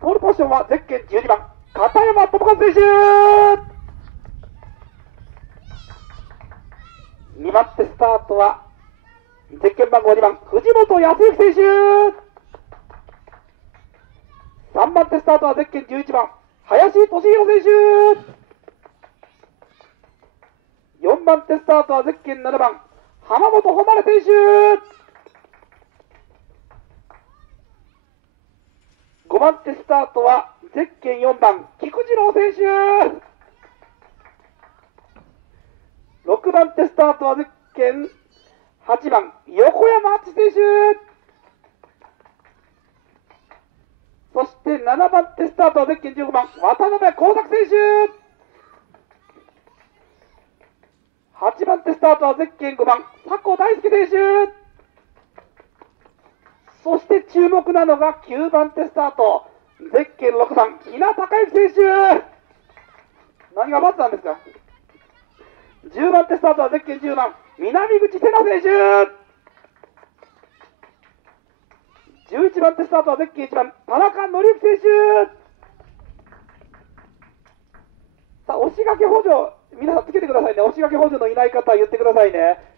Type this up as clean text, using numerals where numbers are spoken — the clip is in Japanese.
ポールポジションはゼッケン12番、片山智和選手。2番手スタートは、ゼッケン番号2番、藤本康之選手。3番手スタートはゼッケン11番、林俊弘選手。4番手スタートはゼッケン7番、浜本誉選手。5番手スタートはゼッケン4番、菊次郎選手。6番手スタートはゼッケン8番、横山敦選手。そして7番手スタートはゼッケン15番、渡辺耕作選手。8番手スタートはゼッケン5番、佐古大輔選手。そして注目なのが9番手スタート、ゼッケン6番、木名孝之選手。何がバツなんですか。10番手スタートはゼッケン10番、南口瀬名選手。11番手スタートはゼッケン1番、田中紀之選手。さあ、押し掛け補助、皆さんつけてくださいね。押し掛け補助のいない方は言ってくださいね。